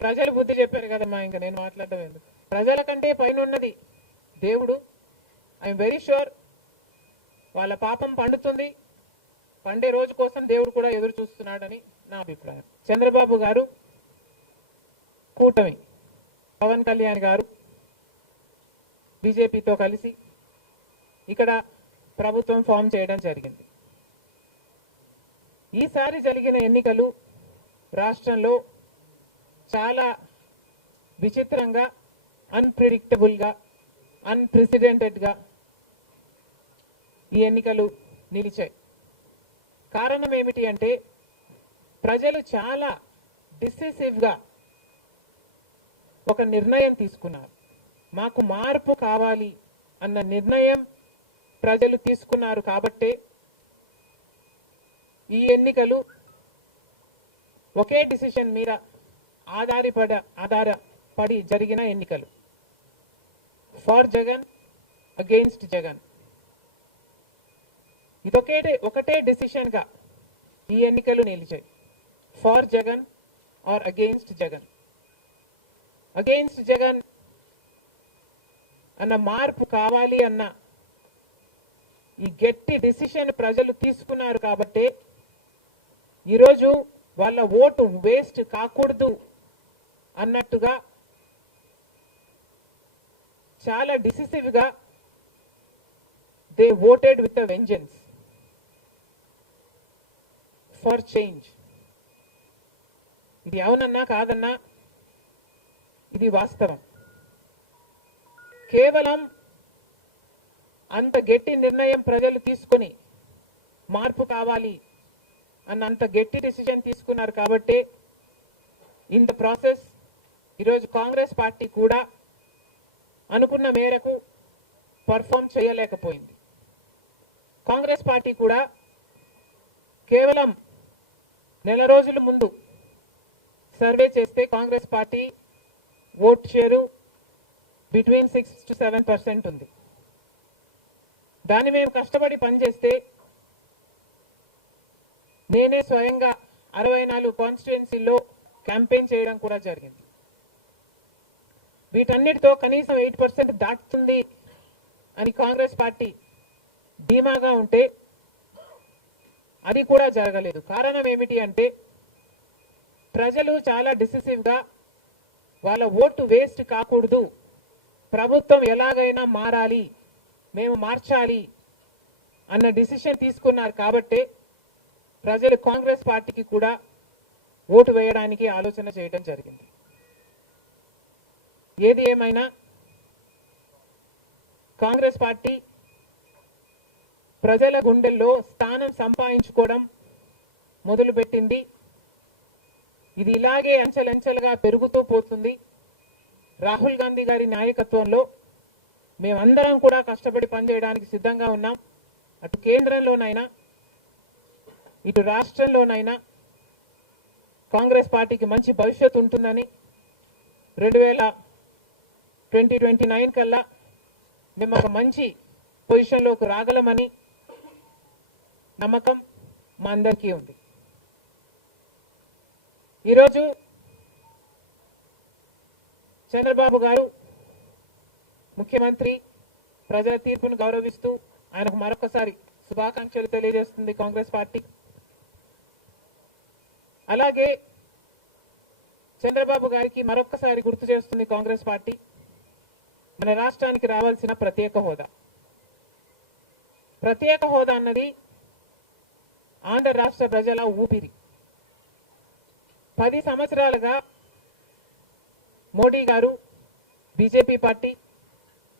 ప్రజలు బుద్ధి చెప్పారు కదమ్మా, ఇంకా నేను మాట్లాడడం ఎందుకు. ప్రజల కంటే పైన ఉన్నది దేవుడు. ఐఎమ్ వెరీ షూర్ వాళ్ళ పాపం పండుతుంది, పండే రోజు కోసం దేవుడు కూడా ఎదురు చూస్తున్నాడని నా అభిప్రాయం. చంద్రబాబు గారు కూటమి, పవన్ కళ్యాణ్ గారు బీజేపీతో కలిసి ఇక్కడ ప్రభుత్వం ఫామ్ చేయడం జరిగింది. ఈసారి జరిగిన ఎన్నికలు రాష్ట్రంలో చాలా విచిత్రంగా, అన్ప్రిడిక్టబుల్గా, అన్ప్రెసిడెంటెడ్గా ఈ ఎన్నికలు నిలిచాయి. కారణం ఏమిటి అంటే ప్రజలు చాలా డిసిసివ్గా ఒక నిర్ణయం తీసుకున్నారు. మాకు మార్పు కావాలి అన్న నిర్ణయం ప్రజలు తీసుకున్నారు కాబట్టే ఈ ఎన్నికలు ఒకే డిసిషన్ మీద ఆధారపడి జరిగిన ఎన్నికలు. For Jagan, against Jagan. ఇది ఒకటే డిసిషన్ గా ఈ ఎన్నికలు నిలిచాయి. For Jagan or against Jagan. Against Jagan అన్న మార్పు కావాలి అన్న ఈ గట్టి డిసిషన్ ప్రజలు తీసుకున్నారు కాబట్టే ఈరోజు వాళ్ళ ఓటు వేస్ట్ కాకూడదు అన్నట్టుగా చాలా డిసిసివ్ గా they voted with a vengeance for change. ఇది అవునన్నా కాదన్నా ఇది వాస్తవం. కేవలం అంత గట్టి నిర్ణయం ప్రజలు తీసుకొని మార్పు కావాలి అన్న అంత గట్టి డిసిషన్ తీసుకున్నారు కాబట్టి ఇన్ ద ప్రాసెస్ ఈరోజు కాంగ్రెస్ పార్టీ కూడా అనుకున్న మేరకు పర్ఫామ్ చేయలేకపోయింది. కాంగ్రెస్ పార్టీ కూడా కేవలం నెల రోజుల ముందు సర్వే చేస్తే Congress party vote share between 6 to 7% ఉంది. దాన్ని మేము కష్టపడి పనిచేస్తే నేనే స్వయంగా 64 కాన్స్టిట్యుయెన్సీల్లో క్యాంపెయిన్ చేయడం కూడా జరిగింది. వీటన్నిటితో కనీసం 8% దాటుతుంది అని కాంగ్రెస్ పార్టీ ధీమాగా ఉంటే అది కూడా జరగలేదు. కారణం ఏమిటి అంటే ప్రజలు చాలా డిసిసివ్గా వాళ్ళ ఓటు వేస్ట్ కాకూడదు, ప్రభుత్వం ఎలాగైనా మారాలి, మేము మార్చాలి అన్న డిసిషన్ తీసుకున్నారు కాబట్టే ప్రజలు కాంగ్రెస్ పార్టీకి కూడా ఓటు వేయడానికి ఆలోచన చేయడం జరిగింది. ఏది ఏమైనా కాంగ్రెస్ పార్టీ ప్రజల గుండెల్లో స్థానం సంపాదించుకోవడం మొదలుపెట్టింది. ఇది ఇలాగే అంచెలంచెలుగా పెరుగుతూ పోతుంది. రాహుల్ గాంధీ గారి నాయకత్వంలో మేమందరం కూడా కష్టపడి పనిచేయడానికి సిద్ధంగా ఉన్నాం. అటు కేంద్రంలోనైనా ఇటు రాష్ట్రంలోనైనా కాంగ్రెస్ పార్టీకి మంచి భవిష్యత్తు ఉంటుందని 2029 కల్లా మేము ఒక మంచి పొజిషన్లోకి రాగలమని నమ్మకం మా అందరికీ ఉంది. ఈరోజు చంద్రబాబు గారు ముఖ్యమంత్రి, ప్రజల తీర్పును గౌరవిస్తూ ఆయనకు మరొకసారి శుభాకాంక్షలు తెలియజేస్తుంది కాంగ్రెస్ పార్టీ. అలాగే చంద్రబాబు గారికి మరొకసారి గుర్తు చేస్తుంది కాంగ్రెస్ పార్టీ మన రాష్ట్రానికి రావాల్సిన ప్రత్యేక హోదా. ప్రత్యేక హోదా అన్నది ఆంధ్ర రాష్ట్ర ప్రజల ఊపిరి. 10 సంవత్సరాలుగా మోడీ గారు, బీజేపీ పార్టీ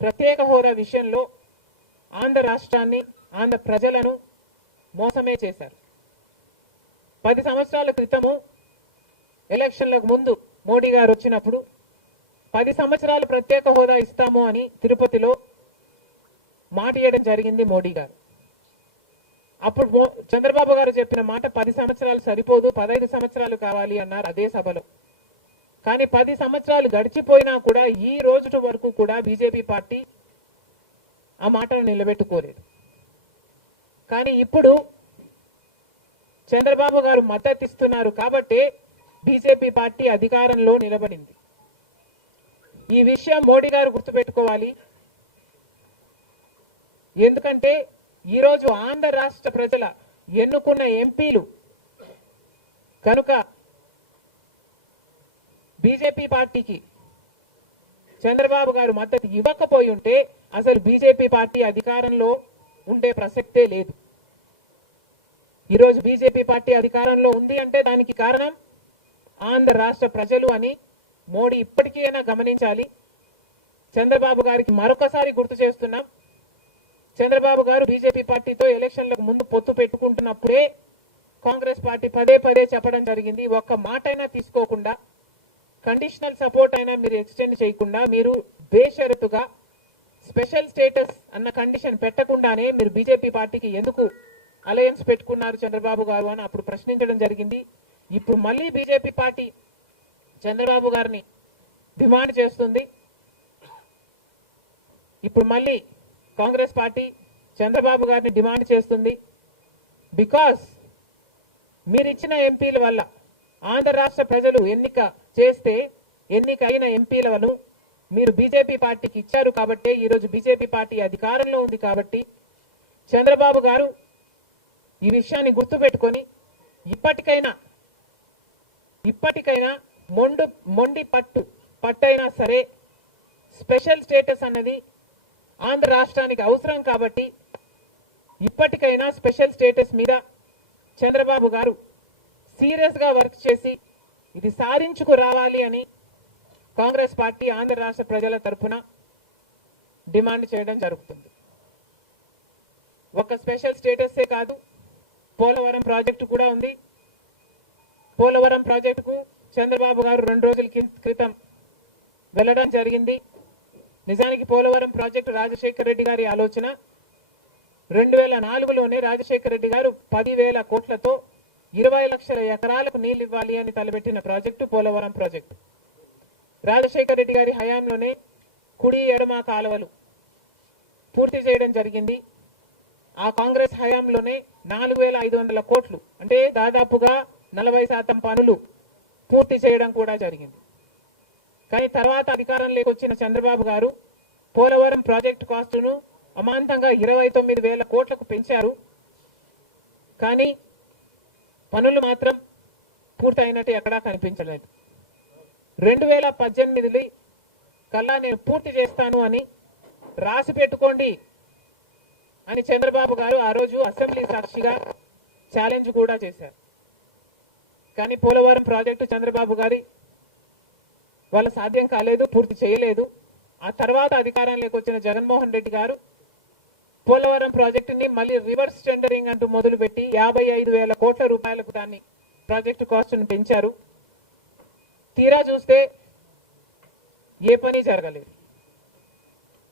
ప్రత్యేక హోదా విషయంలో ఆంధ్ర రాష్ట్రాన్ని, ఆంధ్ర ప్రజలను మోసమే చేశారు. 10 సంవత్సరాల క్రితము ఎలక్షన్లకు ముందు మోడీ గారు వచ్చినప్పుడు 10 సంవత్సరాలు ప్రత్యేక హోదా ఇస్తాము అని తిరుపతిలో మాట ఇవ్వడం జరిగింది మోడీ గారు. అప్పుడు చంద్రబాబు గారు చెప్పిన మాట 10 సంవత్సరాలు సరిపోదు, 15 సంవత్సరాలు కావాలి అన్నారు అదే సభలో. కానీ 10 సంవత్సరాలు గడిచిపోయినా కూడా ఈ రోజు వరకు కూడా బీజేపీ పార్టీ ఆ మాటను నిలబెట్టుకోలేదు. కానీ ఇప్పుడు చంద్రబాబు గారు మద్దతు ఇస్తున్నారు కాబట్టి బీజేపీ పార్టీ అధికారంలో నిలబడింది. ఈ విషయం మోడీ గారు గుర్తుపెట్టుకోవాలి. ఎందుకంటే ఈరోజు ఆంధ్ర రాష్ట్ర ప్రజల ఎన్నుకున్న ఎంపీలు కనుక బీజేపీ పార్టీకి చంద్రబాబు గారు మద్దతు ఇవ్వకపోయి ఉంటే అసలు బీజేపీ పార్టీ అధికారంలో ఉండే ప్రసక్తే లేదు. ఈరోజు బీజేపీ పార్టీ అధికారంలో ఉంది అంటే దానికి కారణం ఆంధ్ర రాష్ట్ర ప్రజలు అని మోడీ ఇప్పటికైనా గమనించాలి. చంద్రబాబు గారికి మరొకసారి గుర్తు చేస్తున్నాం. చంద్రబాబు గారు బీజేపీ పార్టీతో ఎలక్షన్లకు ముందు పొత్తు పెట్టుకుంటున్నప్పుడే కాంగ్రెస్ పార్టీ పదే పదే చెప్పడం జరిగింది. ఒక్క మాట అయినా తీసుకోకుండా, కండిషనల్ సపోర్ట్ అయినా మీరు ఎక్స్టెండ్ చేయకుండా, మీరు బేషరతుగా స్పెషల్ స్టేటస్ అన్న కండిషన్ పెట్టకుండానే మీరు బీజేపీ పార్టీకి ఎందుకు అలయన్స్ పెట్టుకున్నారు చంద్రబాబు గారు అని అప్పుడు ప్రశ్నించడం జరిగింది. ఇప్పుడు మళ్ళీ బీజేపీ పార్టీ చంద్రబాబు గారిని డిమాండ్ చేస్తుంది. ఇప్పుడు మళ్ళీ కాంగ్రెస్ పార్టీ చంద్రబాబు గారిని డిమాండ్ చేస్తుంది. బికాస్ మీరు ఇచ్చిన ఎంపీల వల్ల ఆంధ్ర రాష్ట్ర ప్రజలు ఎన్నికైన ఎంపీలను మీరు బీజేపీ పార్టీకి ఇచ్చారు కాబట్టి ఈరోజు బీజేపీ పార్టీ అధికారంలో ఉంది కాబట్టి చంద్రబాబు గారు ఈ విషయాన్ని గుర్తుపెట్టుకొని ఇప్పటికైనా మొండి పట్టైనా సరే స్పెషల్ స్టేటస్ అన్నది ఆంధ్ర రాష్ట్రానికి అవసరం కాబట్టి ఇప్పటికైనా స్పెషల్ స్టేటస్ మీద చంద్రబాబు గారు సీరియస్ గా వర్క్ చేసి ఇది సాధించుకు రావాలి అని కాంగ్రెస్ పార్టీ ఆంధ్ర రాష్ట్ర ప్రజల తరఫున డిమాండ్ చేయడం జరుగుతుంది. ఒక స్పెషల్ స్టేటసే కాదు, పోలవరం ప్రాజెక్టు కూడా ఉంది. పోలవరం ప్రాజెక్టుకు చంద్రబాబు గారు 2 రోజుల క్రితం వెళ్ళడం జరిగింది. నిజానికి పోలవరం ప్రాజెక్టు రాజశేఖర రెడ్డి గారి ఆలోచన. 2004లోనే రాజశేఖర రెడ్డి గారు 10,000 కోట్లతో 20 లక్షల ఎకరాలకు నీళ్లు ఇవ్వాలి అని తలపెట్టిన ప్రాజెక్టు పోలవరం ప్రాజెక్టు. రాజశేఖర రెడ్డి గారి హయాంలోనే కుడి ఎడమ కాలువలు పూర్తి చేయడం జరిగింది. ఆ కాంగ్రెస్ హయాంలోనే 4,500 కోట్లు అంటే దాదాపుగా 40% పనులు పూర్తి చేయడం కూడా జరిగింది. కానీ తర్వాత అధికారంలోకి వచ్చిన చంద్రబాబు గారు పోలవరం ప్రాజెక్టు కాస్టును అమాంతంగా 29,000 కోట్లకు పెంచారు. కానీ పనులు మాత్రం పూర్తయినట్టు ఎక్కడా కనిపించలేదు. 2018 కల్లా నేను పూర్తి చేస్తాను అని రాసి పెట్టుకోండి అని చంద్రబాబు గారు ఆ రోజు అసెంబ్లీ సాక్షిగా ఛాలెంజ్ కూడా చేశారు. కానీ పోలవరం ప్రాజెక్టు చంద్రబాబు గారి వాళ్ళ సాధ్యం కాలేదు, పూర్తి చేయలేదు. ఆ తర్వాత అధికారంలోకి వచ్చిన జగన్మోహన్ రెడ్డి గారు పోలవరం ప్రాజెక్టుని మళ్ళీ రివర్స్ టెండరింగ్ అంటూ మొదలుపెట్టి 55,000 కోట్ల రూపాయలకు దాన్ని ప్రాజెక్టు కాస్ట్ను పెంచారు. తీరా చూస్తే ఏ పని జరగలేదు.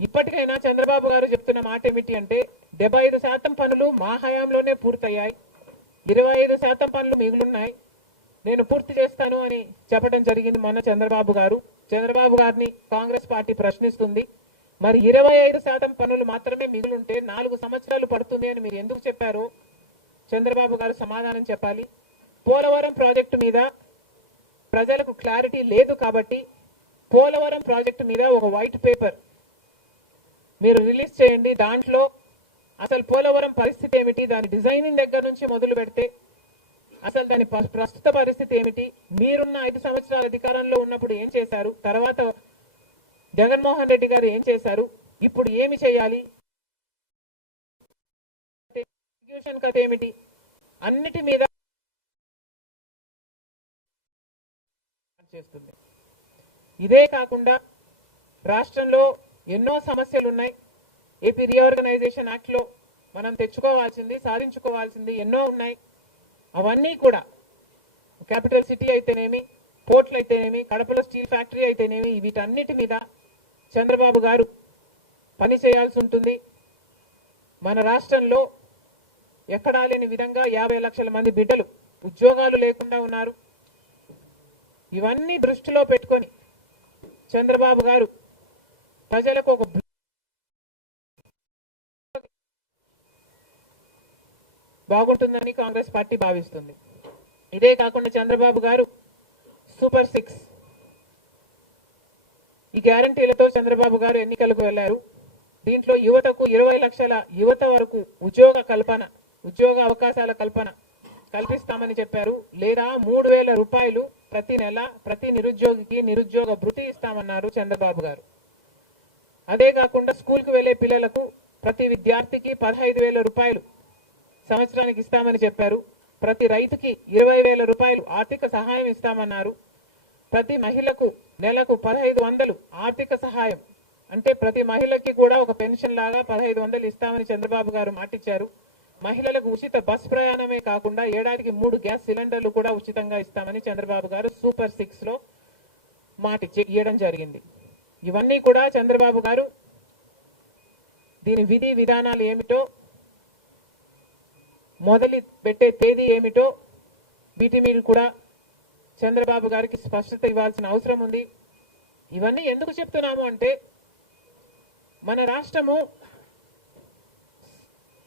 ఇప్పటికైనా చంద్రబాబు గారు చెప్తున్న మాట ఏమిటి అంటే 75% పనులు మా హయాంలోనే పూర్తయ్యాయి, 25% పనులు మిగులున్నాయి, నేను పూర్తి చేస్తాను అని చెప్పడం జరిగింది మొన్న చంద్రబాబు గారు. చంద్రబాబు గారిని కాంగ్రెస్ పార్టీ ప్రశ్నిస్తుంది. మరి 25% పనులు మాత్రమే మిగులుంటే 4 సంవత్సరాలు పడుతుంది అని మీరు ఎందుకు చెప్పారో చంద్రబాబు గారు సమాధానం చెప్పాలి. పోలవరం ప్రాజెక్టు మీద ప్రజలకు క్లారిటీ లేదు కాబట్టి పోలవరం ప్రాజెక్టు మీద ఒక వైట్ పేపర్ మీరు రిలీజ్ చేయండి. దాంట్లో అసలు పోలవరం పరిస్థితి ఏమిటి, దాని డిజైనింగ్ దగ్గర నుంచి మొదలు పెడితే అసలు దాని ప్రస్తుత పరిస్థితి ఏమిటి, మీరున్న 5 సంవత్సరాల అధికారంలో ఉన్నప్పుడు ఏం చేశారు, తర్వాత జగన్మోహన్ రెడ్డి గారు ఏం చేశారు, ఇప్పుడు ఏమి చేయాలి, ఎగ్జిక్యూషన్ కథ ఏమిటి, అన్నిటి మీద చేస్తుంది. ఇదే కాకుండా రాష్ట్రంలో ఎన్నో సమస్యలు ఉన్నాయి. ఏపీ రీఆర్గనైజేషన్ యాక్ట్ లో మనం తెచ్చుకోవాల్సింది, సాధించుకోవాల్సింది ఎన్నో ఉన్నాయి. అవన్నీ కూడా క్యాపిటల్ సిటీ అయితేనేమి, పోర్ట్లు అయితేనేమి, కడపలో స్టీల్ ఫ్యాక్టరీ అయితేనేమి, వీటన్నిటి మీద చంద్రబాబు గారు పని చేయాల్సి ఉంటుంది. మన రాష్ట్రంలో ఎక్కడా లేని విధంగా 50 లక్షల మంది బిడ్డలు ఉద్యోగాలు లేకుండా ఉన్నారు. ఇవన్నీ దృష్టిలో పెట్టుకొని చంద్రబాబు గారు ప్రజలకు ఒక బాగుంటుందని కాంగ్రెస్ పార్టీ భావిస్తుంది. ఇదే కాకుండా చంద్రబాబు గారు సూపర్ 6 ఈ గ్యారంటీలతో చంద్రబాబు గారు ఎన్నికలకు వెళ్లారు. దీంట్లో యువతకు 20 లక్షల యువత వరకు ఉద్యోగ అవకాశాల కల్పన కల్పిస్తామని చెప్పారు. లేదా 3,000 రూపాయలు ప్రతి నెల ప్రతి నిరుద్యోగికి నిరుద్యోగ భృతి ఇస్తామన్నారు చంద్రబాబు గారు. అదే కాకుండా స్కూల్కు వెళ్లే పిల్లలకు ప్రతి విద్యార్థికి 15,000 రూపాయలు సంవత్సరానికి ఇస్తామని చెప్పారు. ప్రతి రైతుకి 20,000 రూపాయలు ఆర్థిక సహాయం ఇస్తామన్నారు. ప్రతి మహిళకు నెలకు 1,500 ఆర్థిక సహాయం, అంటే ప్రతి మహిళకి కూడా ఒక పెన్షన్ లాగా 1,500 ఇస్తామని చంద్రబాబు గారు మాటిచ్చారు. మహిళలకు ఉచిత బస్ ప్రయాణమే కాకుండా ఏడాదికి 3 గ్యాస్ సిలిండర్లు కూడా ఉచితంగా ఇస్తామని చంద్రబాబు గారు సూపర్ 6 లో ఇవ్వడం జరిగింది. ఇవన్నీ కూడా చంద్రబాబు గారు దీని విధి విధానాలు ఏమిటో, మొదలు పెట్టే తేదీ ఏమిటో వీటి మీద కూడా చంద్రబాబు గారికి స్పష్టత ఇవ్వాల్సిన అవసరం ఉంది. ఇవన్నీ ఎందుకు చెప్తున్నాము అంటే మన రాష్ట్రము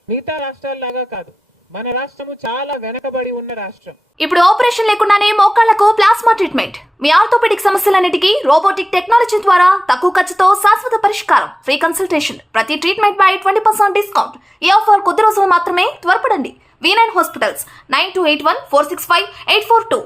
మిగతా రాష్ట్రాల్లాగా కాదు. మన రాష్ట్రము చాలా వెనకబడి ఉన్న రాష్ట్రం. ఇప్పుడు ఆపరేషన్ లేకుండానే మోకాళ్లకు ప్లాస్మా ట్రీట్మెంట్, మీ ఆర్థోపెడిక్ సమస్యలన్నిటికీ రోబోటిక్ టెక్నాలజీ ద్వారా తక్కువ ఖర్చుతో శాశ్వత పరిష్కారం, ఫ్రీ కన్సల్టేషన్, ప్రతి ట్రీట్మెంట్ పై 20% డిస్కౌంట్. ఈ ఆఫర్ కొద్ది రోజులు మాత్రమే, త్వరపడండి. V9 hospitals 9281465842.